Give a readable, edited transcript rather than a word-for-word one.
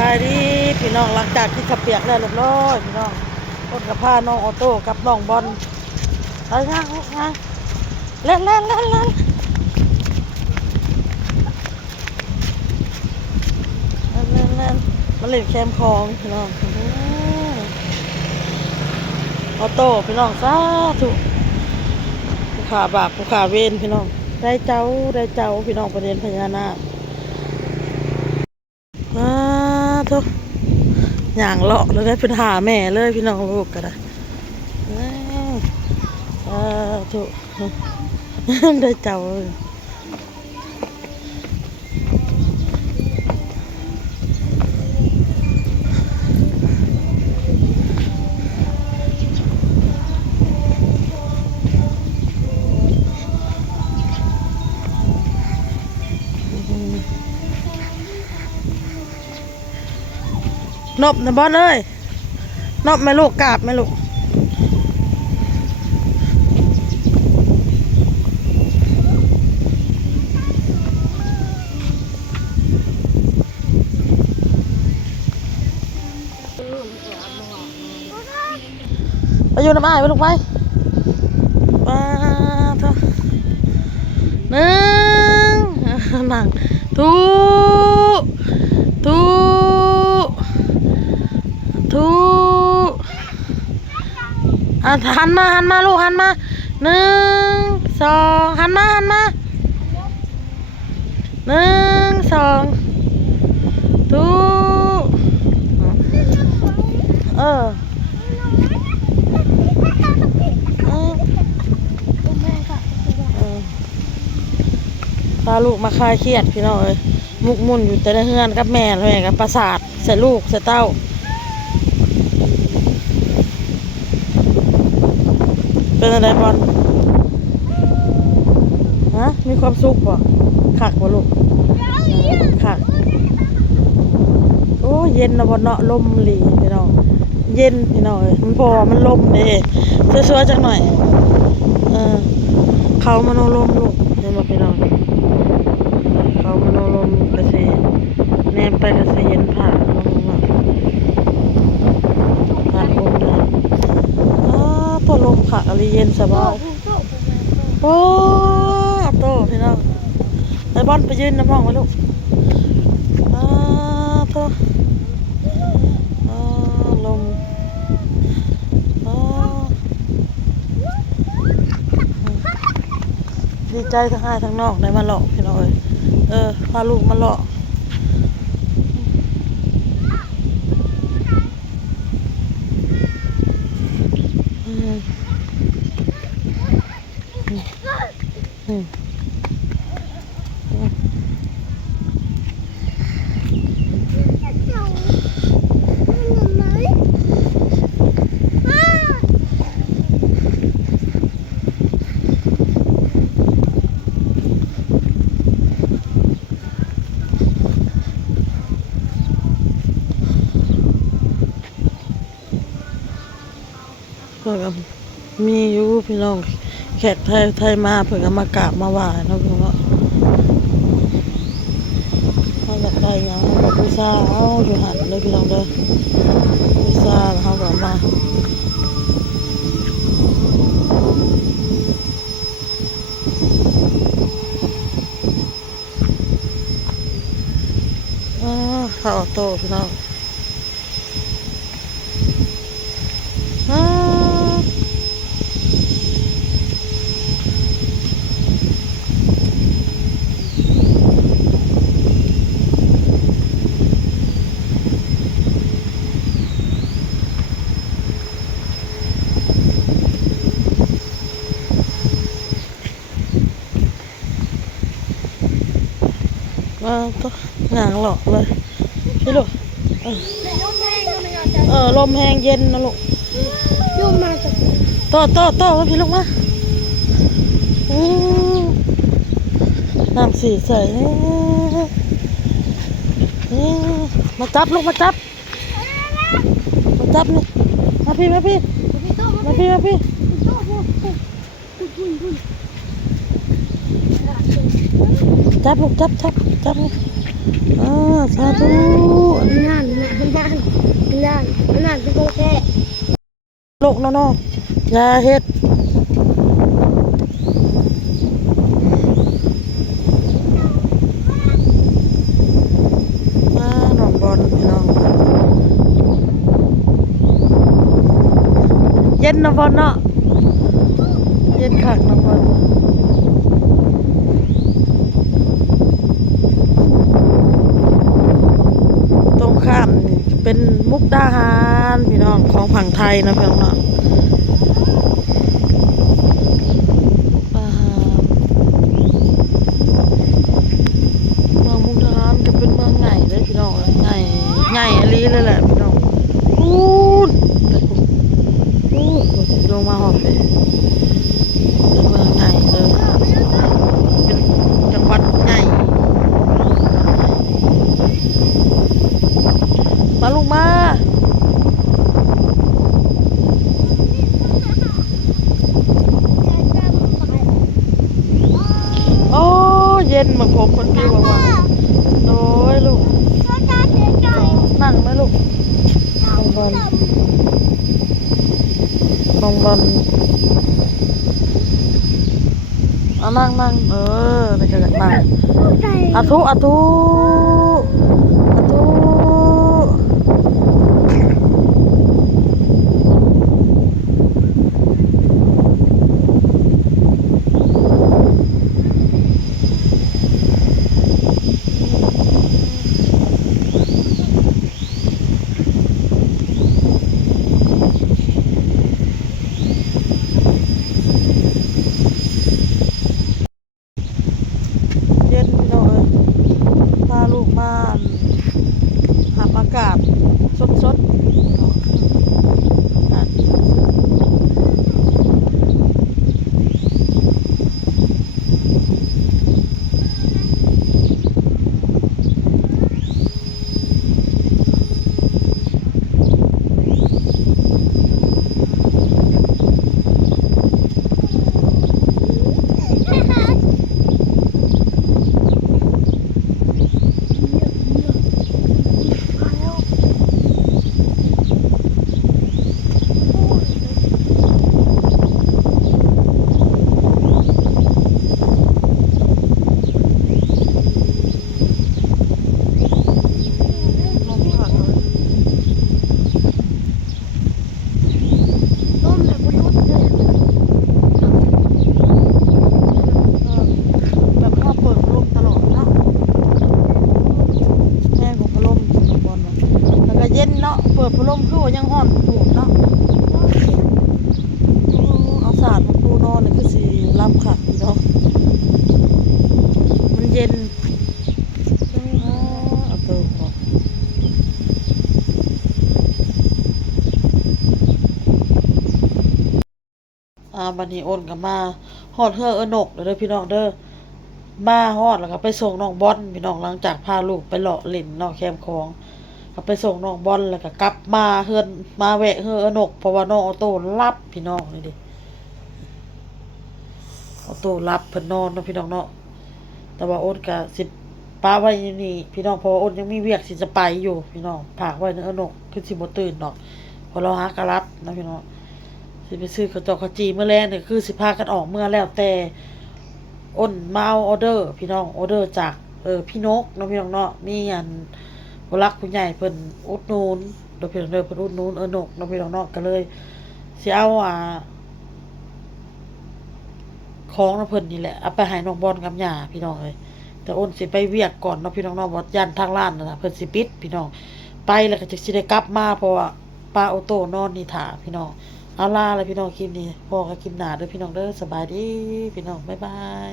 ไปดิพี่น้องหลังจากที่ขับเปียกได้เรียบร้อยพี่น้องคนกับผ้าน้องออโต้กับน้องบอลไปงานงานเล่นมาเล่นแคมคองพี่น้องออโต้พี่น้องสาธุผู้ขาบาปผู้ขาเวรพี่น้องได้เจ้าพี่น้องประเด็นพญานาคทุกอย่างเลาะแล้วได้เป็นหาแม่เลยพี่น้องลูกก็ได้ทุกได้เจ้าเลยนบนะบอสเอ้ยนบแม่ลูกกราบแม่ลูกไปอยู่น้ำอ้ายไปลูกไปว้าเถอะหนึ่งนั่งทุหันมาลูกหันมาหนึ่งสองหันมาหนึ่งสองพาลูกมาคลายเครียดพี่น้องเอ้ยมุกมุ่นอยู่แต่ในเฮือนกับแม่เลยกับประสาทใส่ลูกใส่เต้าเป็นอะไรบอลฮะมีความสุขป่ะขักป่ะลูกขักโอ้เย็นนะบอลเนาะลมหลีพี่น้องเย็นพี่น้องมันพอมันลมเด้ช่วยๆจังหน่อยเขามโนลมลูกเห็นบ่พี่น้องเขามโนลมกระเซแนมไปกระเซเย็นผ่าลงมาผ่าลมได้ตัวลมขักอะไรเย็นสบายโอ้โตพี่น้องไอ้บอลไปยืนน้ำห้องไว้ลูกโตลมดีใจทั้งอ้ายทั้งนอกได้มาหลอกพี่น้องพาลูกมาหลอกเพื่อมีอยู่พี่น้องแขกไทยมาเพื่อมากราบมาไหว้เนาะพี่น้องเขาอยากได้ยังเขาพิซซ่าเอาอยู่หันเลยพี่น้องเด้อพิซซ่าเขาก็มาข้าวโตพี่น้องก็งางหลอกเลยพี่ลูกลมแห้งเย็นนะลูกลมมาจากโตมาพี่ลูกมาน้ำสีใสมาจับลูกมาจับนี่มาพี่จับลูกจับนี่สาธุ นั่นเป็นกงแท้ ลูกเนาะอย่าเฮ็ดมาน้องบอลพี่น้องเย็นนะบอลเนาะเย็นคักนะบอลตรงข้ามนี่เป็นมุกดาหารพี่น้องของฝั่งไทยนะพี่น้องเนาะอาหารเมืองมุกดาหารก็เป็นเมืองใหญ่เลยพี่น้องใหญ่ใหญ่อลีเลยแหละพี่น้องอู้ไปอู้ลงมาหอบเลยเป็นเมืองใหญ่เลยเป็นจังหวัดใหญ่มาลูกมาโอ้เย็นมาผมคนพี่ว่าว่าโอ้ยลูกนั่งไหมลูกบอลบอลเอานั่งนี่ก็จะนั่งอาทุเย็นพี่น้องพาลูกมาหาอากาศสดอากาศลมพัดเลย ต้มแบบรุดเลย แบบว่าเปิดพัดลมตลอดเนาะแห้งของพัดลมบอลน่ะแล้วก็เย็นเนาะเปิดพัดลมคือว่ายังร้อนหูเนาะโอ้เอาสาดมาปูนอนนี่คือสิรับค่ะพี่น้องมันเย็นเอาเติมก่อนบัดนี้โอนกลับมาฮอดเฮือกนกเด้อพี่น้องเด้อมาฮอดแล้วก็ไปส่งน้องบอลพี่น้องหลังจากพาลูกไปเลาะเล่นเนาะแคมป์ของก็ไปส่งน้องบอลแล้วก็กลับมาเฮือนมาแวะเฮือกนกเพราะว่าน้องออโต้รับพี่น้องนี่ดิออโต้รับเพิ่นนอนเนาะพี่น้องเนาะแต่ว่าโอนก็สิป้าไว้อยู่นี่พี่น้องเพราะว่าโอนยังมีเวียกสิจะไปอยู่พี่น้องฝากไว้ในนกคือสิบ่ตื่นดอกเพอเราหากะรับเนาะพี่น้องสิไปซื้อข้าวตอกข้าวจีมื้อแลงนี่คือสิพากันออกเมื่อแล้วแต่อ้นมาเอาออเดอร์พี่น้องออเดอร์จากพี่นกเนาะพี่น้องเนาะมีอันผู้หลักผู้ใหญ่เพิ่นอุดหนุนเนาะพี่น้องเด้อเพิ่นอุดหนุนนกเนาะพี่น้องเนาะก็เลยสิเอาของเนาะเพิ่นนี่แหละเอาไปให้น้องบอลกับย่าพี่น้องเอ้ยแต่อ้นสิไปเวียกก่อนเนาะพี่น้องเนาะบ่ย่านทางร้านนั่นน่ะเพิ่นสิปิดพี่น้องไปแล้วก็จะสิได้กลับมาเพราะว่าป้าออโต้นอนนี่ท่าพี่น้องเอาล่ะแล้วพี่น้องคลิปนี้พอกันคลิปหน้าเด้อพี่น้องเด้อสบายดีพี่น้องบ๊ายบาย